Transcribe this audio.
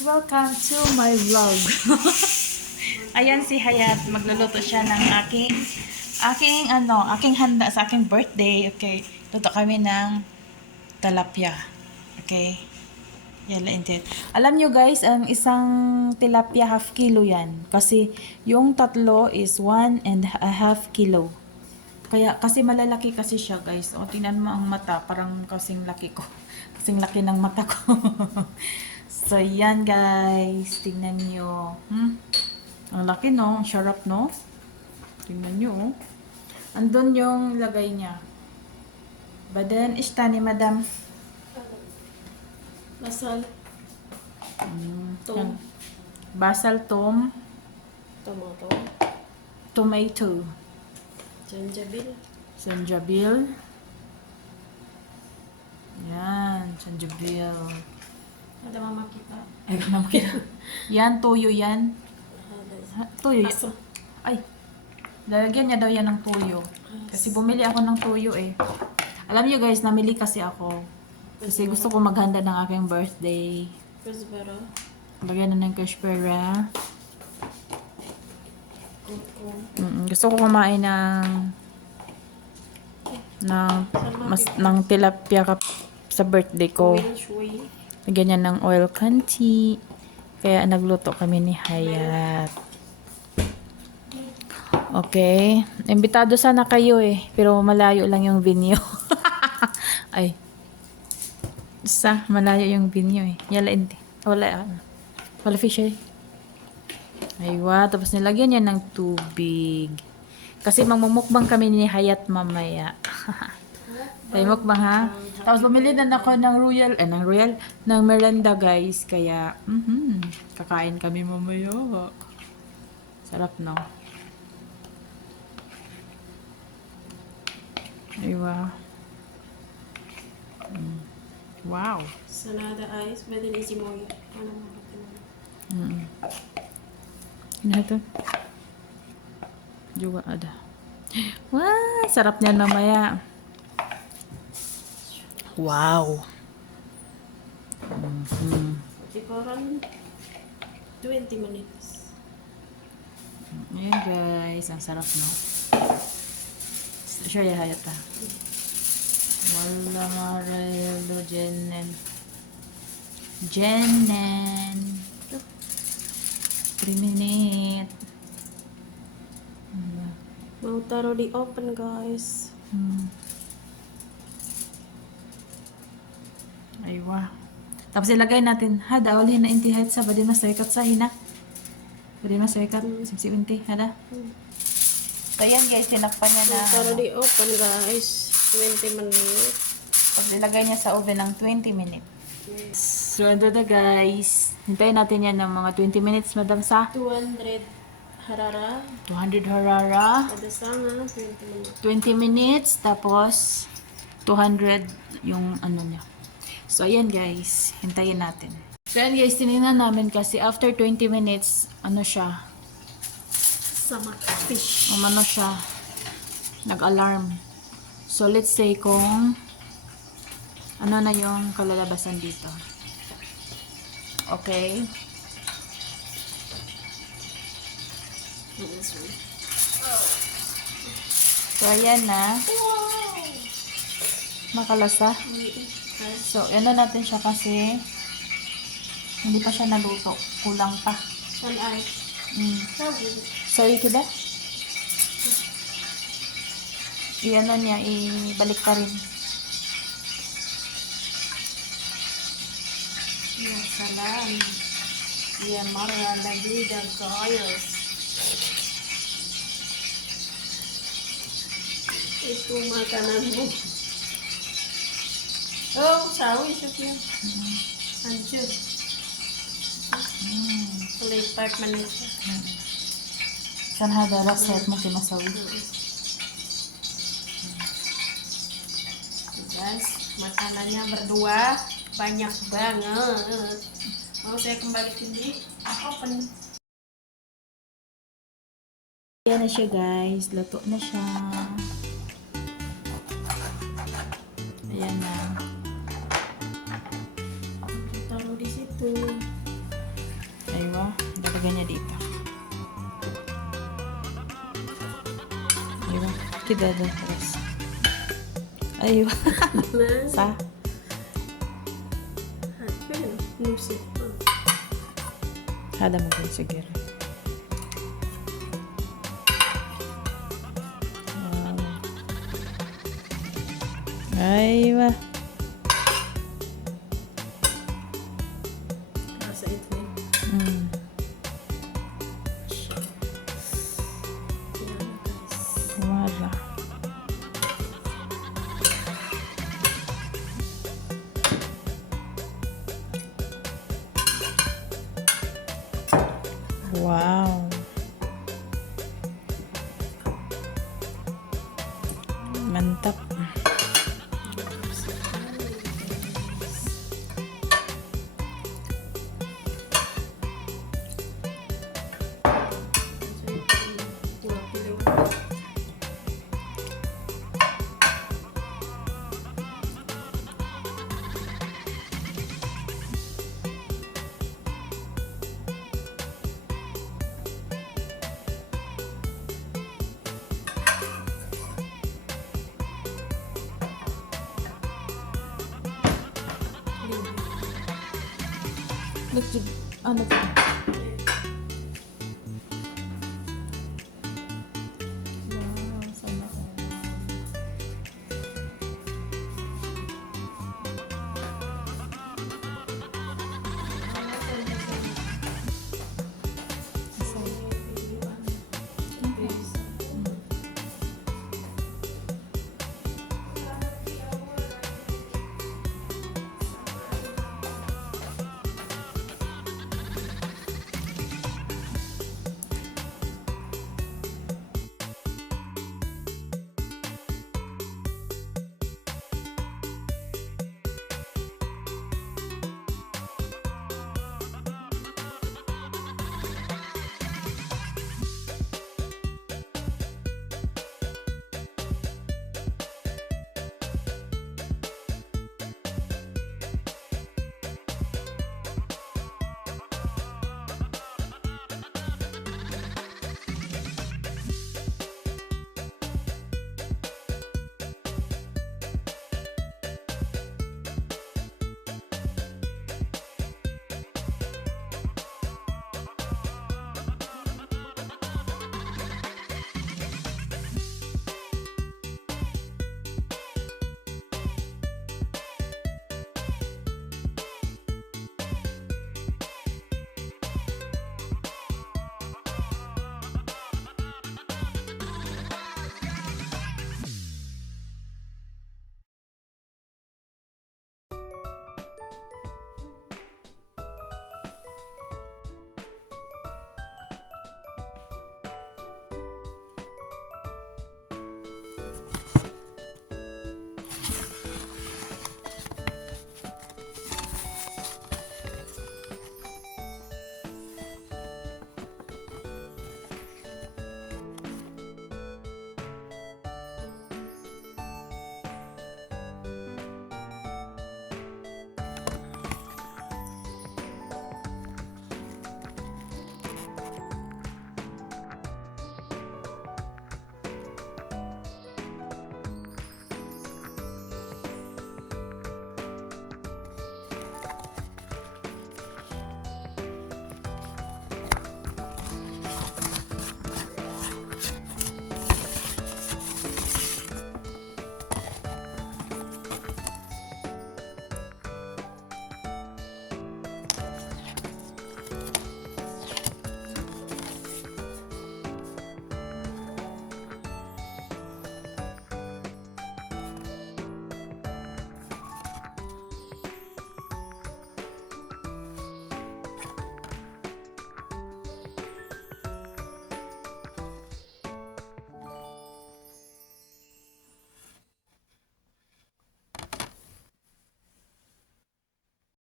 Welcome to my vlog. Ayan si Hayat, magluluto siya ng aking handa sa aking birthday. Okay, luto kami ng tilapia. Okay. Yala intit. Alam nyo guys, ang isang tilapia half kilo yan. Kasi yung tatlo is 1.5 kilo. Kaya, kasi malalaki kasi siya guys. O, tingnan mo ang mata. Parang kasing laki ko. Kasing laki ng mata ko. So, yan guys. Tingnan nyo. Ang laki no. Ang sarap no. Tingnan nyo oh. Andun yung lagay niya. Badan ishta ni madam. Basal. Tom. Yan. Basal, tom, Tomato. tomato, Janjabil. sanjabil. Yan, sanjabil. Ada mama kita. Ay, naman. Yan, toyo yan. Ha, toyo yan. Asam. Ay, lalagyan niya daw yan ng toyo. Kasi bumili ako ng toyo eh. Alam niyo guys, namili kasi ako. Kasi gusto ko maghanda ng aking birthday. Kuzbara. Lagyan na ng kashpera. Kukum. Gusto ko kumain ng tilapia sa birthday ko. Oil shui. Lagyan niya ng oil kanti. Kaya nagluto kami ni Hayat. Okay. Imbitado sana kayo eh. Pero malayo lang yung venue. Ay. Malayo yung venue eh. Yala hindi. Wala fish eh. Aywa. Tapos nilagyan niya ng tubig. Kasi mamumukbang kami ni Hayat mamaya. Tayo mukbang ha. Tapos bumili na ako ng merenda guys. Kaya, kakain kami mamaya. Sarap no. Aywa. Wow. Sanada ice. Badin isi mo yun. Ano mo? Ano ito? Juga ada. Wah, sarap niyan mamaya. Wow. Sikoran 20 minutes. Ayan guys, ang sarap no. Siya ya hayata. Wala marelo jenen. 3 minutes. Mau taruh di open guys. Aywa. Tapos ilagay natin. Hada, uli na intihat sa badi masaykat sa hina. Badi masaykat. Simsi unti. Hada. So yan guys, tinakpan niya na. Mau taruh di open guys. 20 minutes. Tapos ilagay niya sa oven ng 20 minutes. So ito na guys. Hintayin natin yan ng mga 20 minutes, madam sa. 200 harara. 200 harara. Ada sana 20 minutes. 20 minutes. Tapos 200 yung ano niya. So ayan guys. Hintayin natin. So ayan guys, tinignan namin kasi after 20 minutes, ano siya? Sama fish. Umano siya? Nag-alarm. So let's say kung ano na yung kalalabasan dito. Okay. So ayan na. Makalasa. So ano natin siya kasi hindi pa siya naluto. Kulang pa. San ay. So ito ba? I-ano niya, ibalik pa rin. Ya salam. Ya marra ladida guys. Itu makanan mo. Oh, sawi siya. Hancur. Kulay 5 minutes. Saan hada set mo sinasawi? Guys, makanannya berdua banyak banget. Mau saya kembalikan di open. Ayan na siya guys. Luto na siya. Ayan na. Taruh di situ. Lagyan niya dito. Ayun. Kita doon. Ayun. Sa. Pero, nusi. Hada mo din siguro. Aywa. Nasa ito eh. Mm. Yan, guys. Wala. Wow. Mantap. Look, ano to?